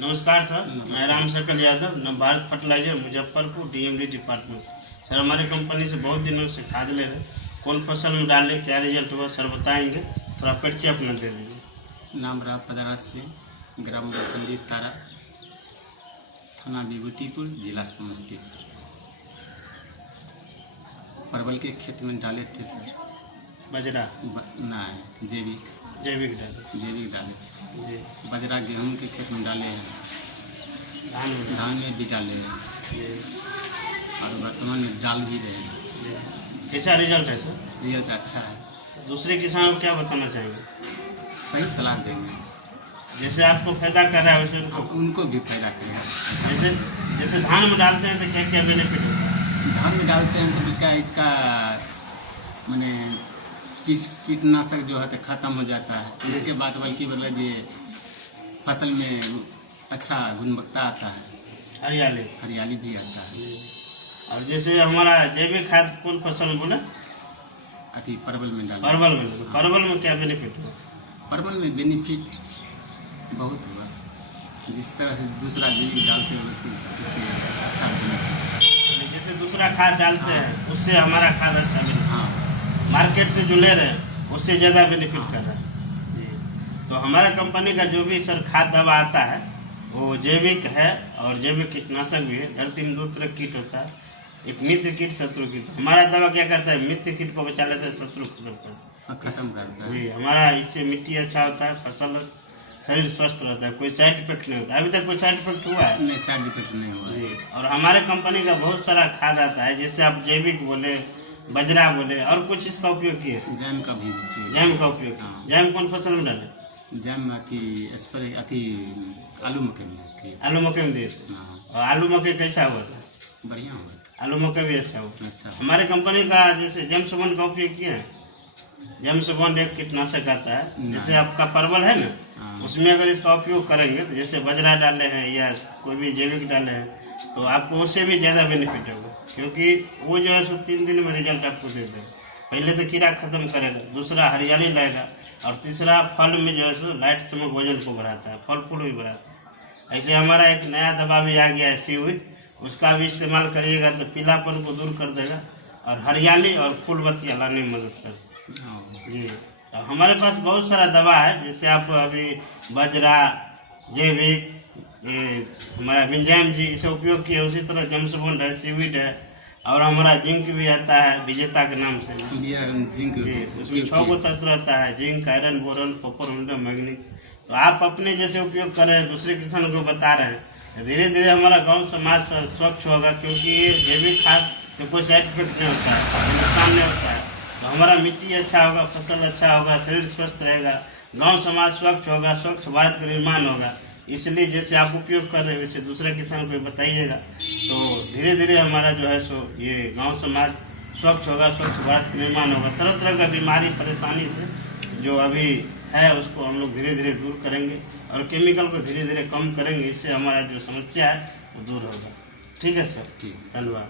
नमस्कार सर, मैं Ram Sakal Yadav, Navbharat fertiliser Muzaffarpur, DMD department. Sir हमारी कंपनी से बहुत दिनों से खाद ले रहे, कौन फसल में डाले, क्या रिजल्ट हुआ सर बताएंगे, थोड़ा परिचय अपना दे दीजिए। नाम रहा पदराज से, ग्राम बलसंडी तारा, थाना विभूतिपुर, जिला समस्तीपुर। परवल के खेत में डाले थे सर। बजरा नहीं, जैविक डाले थे। जी। बजरा गेहूं के खेत में डाले हैं सर। धान में भी डाले हैं जी। और वर्तमान में डाल भी रहे हैं। कैसा रिजल्ट है सर? रिजल्ट अच्छा है। दूसरे किसानों को क्या बताना चाहेंगे? सही सलाह देंगे सर। जैसे आपको फायदा कर रहा है वैसे उनको भी फायदा करेगा। जैसे धान में डालते हैं तो क्या क्या बेनिफिट होता है? धान में डालते हैं तो इसका मैंने कीटनाशक जो है तो ख़त्म हो जाता है। इसके बाद बल्कि मतलब ये फसल में अच्छा गुणवत्ता आता है, हरियाली भी आता है। और जैसे हमारा जैविक खाद कौन फसल में बोले? अति परवल में डाल। परवल में क्या बेनिफिट हुआ? परवल में बेनिफिट बहुत हुआ। जिस तरह से दूसरा जैविक डालते हैं वैसे इससे अच्छा बेनिफिट। जैसे दूसरा खाद डालते हैं उससे हमारा खाद अच्छा मिलता है। हाँ, मार्केट से जो ले रहे हैं उससे ज़्यादा बेनिफिट कर रहा है जी। तो हमारा कंपनी का जो भी सर खाद दवा आता है वो जैविक है और जैविक कीटनाशक भी है। धरती में दो तरह कीट होता है, एक मित्र कीट, शत्रु कीट। हमारा दवा क्या करता है? मित्र कीट को बचा लेता है, शत्रु खत्म करता है जी। हमारा इससे मिट्टी अच्छा होता है, फसल शरीर स्वस्थ रहता है, कोई साइड इफेक्ट नहीं होता। अभी तक कोई साइड इफेक्ट हुआ है? नहीं, साइड इफेक्ट नहीं हुआ जी। और हमारे कंपनी का बहुत सारा खाद आता है, जैसे आप जैविक बोले, बजरा बोले, और कुछ इसका उपयोग किए? जैम का भी जैम का उपयोग। हाँ। जैम कौन फसल में डाले? जैम स्प्रे आलू मकई में किए। आलू मकई में दिए थे। हाँ, और आलू मकई कैसा हुआ था? बढ़िया हुआ। आलू मकई भी अच्छा हुआ। अच्छा। हमारे कंपनी का जैसे जेम्स-बॉन्ड का उपयोग किए हैं। जेम्स-बॉन्ड एक कीटनाशक आता है, जैसे आपका परवल है ना, उसमें अगर इसका उपयोग करेंगे तो जैसे बजरा डाले हैं या कोई भी जैविक डाले हैं तो आपको उससे भी ज़्यादा बेनिफिट होगा, क्योंकि वो जो है सो 3 दिन में रिजल्ट आपको दे देगा। पहले तो कीड़ा खत्म करेगा, दूसरा हरियाली लाएगा, और तीसरा फल में जो है सो लाइट चमक वजन को बढ़ाता है, फल फूल भी बढ़ाता है। ऐसे हमारा एक नया दवा भी आ गया है सीवीड, उसका भी इस्तेमाल करिएगा तो पीलापन को दूर कर देगा और हरियाली और फूल बत्तियाँ लाने में मदद करता है जी। तो हमारे पास बहुत सारा दवा है, जैसे आप अभी बजरा, जैविक, हमारा विंजाइम जी इसे उपयोग किया, उसी तरह जेम्स-बॉन्ड है, सीवीड है, और हमारा जिंक भी आता है विजेता के नाम से जिंक जी। उसमें 6 गो तत्व रहता है, zinc, iron, boron, copper, molybdenum, manganese. तो आप अपने जैसे उपयोग कर रहे हैं, दूसरे किसान को बता रहे हैं, धीरे धीरे हमारा गांव समाज स्वच्छ होगा, क्योंकि ये जैविक खाद से कोई साइड इफेक्ट नहीं होता है, नुकसान नहीं होता है। तो हमारा मिट्टी अच्छा होगा, फसल अच्छा होगा, शरीर स्वस्थ रहेगा, गांव समाज स्वच्छ होगा, स्वच्छ भारत का निर्माण होगा। इसलिए जैसे आप उपयोग कर रहे हैं वैसे दूसरे किसान को बताइएगा, तो धीरे धीरे हमारा जो है सो ये गांव समाज स्वच्छ होगा, स्वच्छ भारत का निर्माण होगा। तरह तरह का बीमारी परेशानी से जो अभी है उसको हम लोग धीरे धीरे दूर करेंगे और केमिकल को धीरे धीरे कम करेंगे। इससे हमारा जो समस्या है वो दूर होगा। ठीक है सर, ठीक, धन्यवाद।